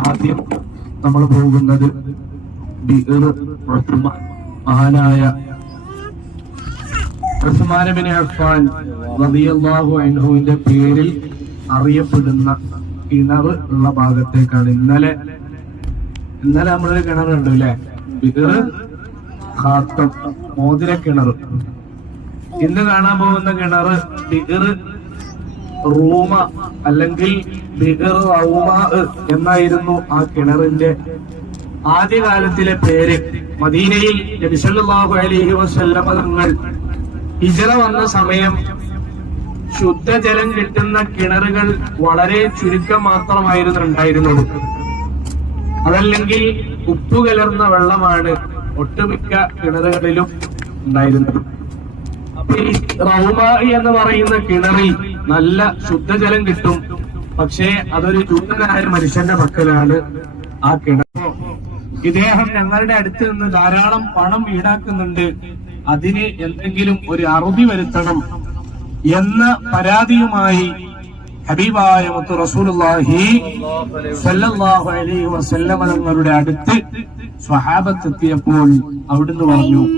ആദ്യം നമ്മൾ പോകുന്നത് മഹാനായ ഉസ്മാൻ ഇബ്നു അഫ്ഫാൻ റളിയല്ലാഹു അൻഹുവിന്റെ പേരിൽ അറിയപ്പെടുന്ന കിണർ ഉള്ള ഭാഗത്തേക്കാണ്. ഇന്നലെ നമ്മളൊരു കിണർ കണ്ടു അല്ലെ, ബിർ ഖാത്തം, മോതിര കിണർ. ഇന്ന് കാണാൻ പോകുന്ന കിണർ ബിർ റൂമ അല്ലെങ്കിൽ ബിർ റൗമ എന്നായിരുന്നു ആ കിണറിന്റെ ആദ്യകാലത്തിലെ പേര്. മദീനയിൽ നബി സല്ലല്ലാഹു അലൈഹി വസല്ലം തങ്ങൾ ഹിജ്റ വന്ന സമയം ശുദ്ധജലം കിട്ടുന്ന കിണറുകൾ വളരെ ചുരുക്കം മാത്രമായിരുന്നു ഉണ്ടായിരുന്നത്. അതല്ലെങ്കിൽ ഉപ്പ് കലർന്ന വെള്ളമാണ് ഒട്ടുമിക്ക കിണറുകളിലും ഉണ്ടായിരുന്നത്. അപ്പൊ ഈ റൗമായി എന്ന് പറയുന്ന കിണറിൽ നല്ല ശുദ്ധജലം കിട്ടും. പക്ഷേ അതൊരു ചൂടനായ മനുഷ്യന്റെ പക്കലാണ് ആ കിണർ. ഇദ്ദേഹം ഞങ്ങളുടെ അടുത്ത് നിന്ന് ധാരാളം പണം ഈടാക്കുന്നുണ്ട്, അതിന് എന്തെങ്കിലും ഒരു അറുതി വരുത്തണം എന്ന പരാതിയുമായി ഹബീബായ മുത്ത് റസൂലുള്ളാഹി സ്വല്ലല്ലാഹു അലൈഹി വസല്ലം തങ്ങളുടെ അടുത്ത് സ്വഹാബത്ത് എത്തിയപ്പോൾ അവിടുന്ന് പറഞ്ഞു,